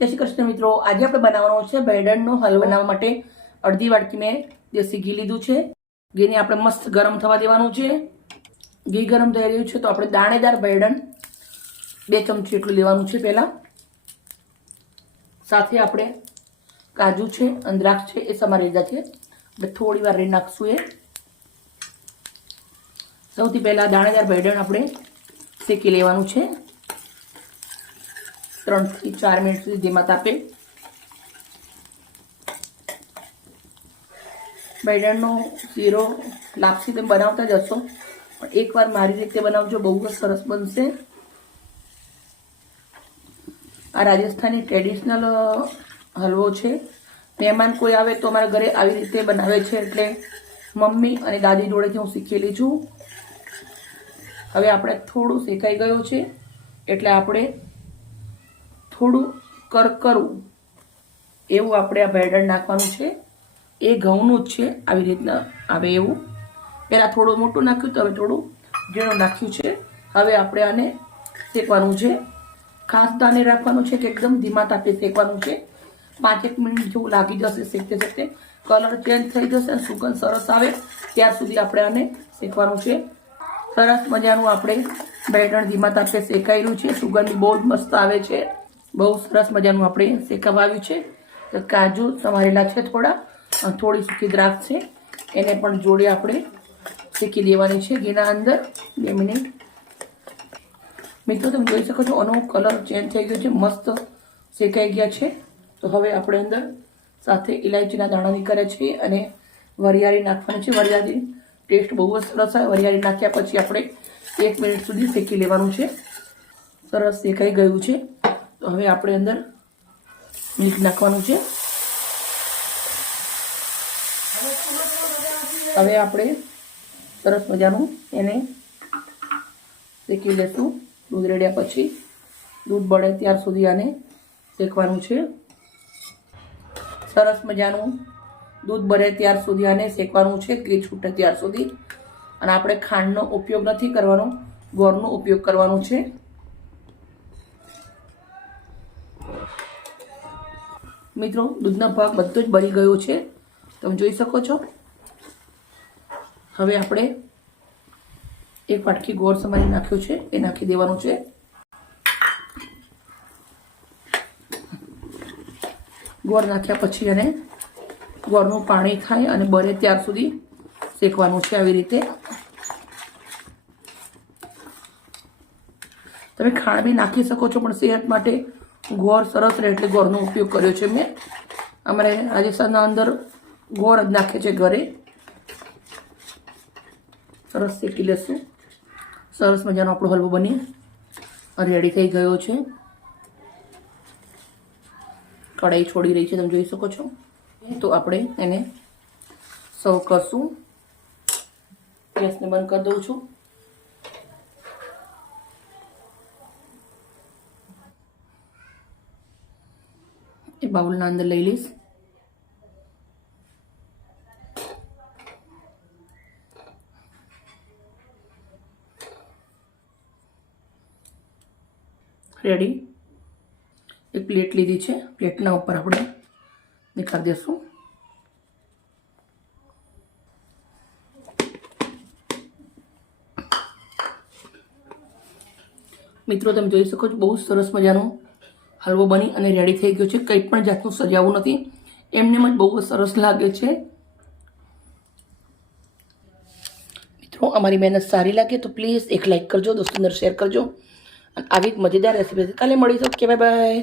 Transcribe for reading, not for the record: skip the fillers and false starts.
जय श्री कृष्ण मित्रों। आज આપણે બનાવવાનો છે બેડનનો હલવો। બનાવવા માટે અડધી વાટકી મેં દેશી ઘી લીધું છે। ઘીને આપણે મસ્ત ગરમ થવા દેવાનું છે। ઘી ગરમ થઈ રહ્યું છે તો આપણે દાણેદાર બેડન 2 ચમચી એટલું લેવાનું છે। પહેલા સાથે આપણે કાજુ છે અને દ્રાક્ષ છે એ સમારી લીધા છે। આપણે થોડી વાર રહી નાખશું। એ સૌથી પહેલા દાણેદાર બેડન આપણે શેકી લેવાનું છે 3 થી 4 મિનિટ સુધી ધીમા તાપે। બેડનનો શીરો લાપસી તમે બનાવતા જ હશો, પણ એકવાર મારી રીતે બનાવજો, બહુ જ સરસ બનશે। આ રાજસ્થાની ટ્રેડિશનલ હલવો છે। મહેમાન કોઈ આવે તો અમારા ઘરે આવી રીતે બનાવે છે, એટલે મમ્મી અને દાદી જોડેથી હું શીખેલી છું। હવે આપણે થોડું શેકાઈ ગયું છે એટલે આપણે થોડું કરકરું એવું આપણે આ બેડન નાખવાનું છે। એ ઘઉંનું જ છે, આવી રીતના આવે એવું। પહેલાં થોડું મોટું નાખ્યું તો હવે થોડું ઝીણું નાખ્યું છે। હવે આપણે આને શેકવાનું છે। ખાસ ધ્યાન રાખવાનું છે કે એકદમ ધીમા તાપે શેકવાનું છે। 5-1 મિનિટ જેવું લાગી જશે શેકતે શેકતે, કલર ચેન્જ થઈ જશે અને સુગંધ સરસ આવે ત્યાં સુધી આપણે આને શેકવાનું છે। સરસ મજાનું આપણે બેડન ધીમા તાપે શેકાયેલું છે, સુગંધ બહુ જ મસ્ત આવે છે। બહુ સરસ મજાનું આપણે શેકાવા આવ્યું છે। તો કાજુ સમારેલા છે થોડી સૂકી દ્રાક્ષ છે, એને પણ જોડે આપણે શેકી દેવાની છે ઘીના અંદર 2 મિનિટ। મિત્રો તમે જોઈ શકો છો આનો કલર ચેન્જ થઈ ગયો છે, મસ્ત શેકાઈ ગયા છે। તો હવે આપણે અંદર સાથે ઇલાયચીના દાણા નીકળે છે અને વરિયાળી નાખવાની છે। વરિયાળી ટેસ્ટ બહુ જ સરસ આવે। વરિયાળી નાખ્યા પછી આપણે 1 મિનિટ સુધી શેકી લેવાનું છે। સરસ શેકાઈ ગયું છે તો હવે આપણે અંદર મિલ્ક નાખવાનું છે। હવે આપણે સરસ મજાનું એને શેકી લેશું। દૂધ રેડ્યા પછી દૂધ બળે ત્યાર સુધી આને શેકવાનું છે। સરસ મજાનું દૂધ બળે ત્યાર સુધી આને શેકવાનું છે, ઘી છૂટે ત્યાર સુધી। અને આપણે ખાંડનો ઉપયોગ નથી કરવાનો, ગોળનો ઉપયોગ કરવાનો છે। મિત્રો દૂધનો ભાગ બધો જ બળી ગયો છે, તમે જોઈ શકો છો। હવે આપણે 1 વાટકી ગોળ સમારી નાખ્યો છે એ નાખી દેવાનું છે। ગોળ નાખ્યા પછી અને ગોળનું પાણી થાય અને બળે ત્યાર સુધી શેકવાનું છે આવી રીતે। તમે ખાંડ બી નાખી શકો છો, પણ સેહત માટે ગોળ સરસ રહે એટલે ગોળનો ઉપયોગ કર્યો છે મેં। અમારે રાજસ્થાનના અંદર ગોળ જ નાખે છે ઘરે। સરસ શેકી લેશું। સરસ મજાનો આપણો હલવો બની રેડી થઈ ગયો છે। કઢાઈ છોડી રહી છે, તમે જોઈ શકો છો। તો આપણે એને સર્વ કરશું। ગેસને બંધ કરી દઉં છું। એ બાઉલના અંદર લઈ લઈશ। રેડી। એક પ્લેટ લીધી છે, પ્લેટના ઉપર આપણે નીકાળી દઈશું। મિત્રો તમે જોઈ શકો છો બહુ સરસ મજાનો હલવો બની અને રેડી થઈ ગયો છે। કંઈ પણ જાતનું સજાવવું નથી, એમને જ બહુ સરસ લાગે છે। મિત્રો અમારી મહેનત સારી લાગે તો પ્લીઝ એક લાઈક કરજો, દોસ્તોને શેર કરજો અને આવી જ મજેદાર રેસીપી કાલે મળીશું। કે બાય બાય।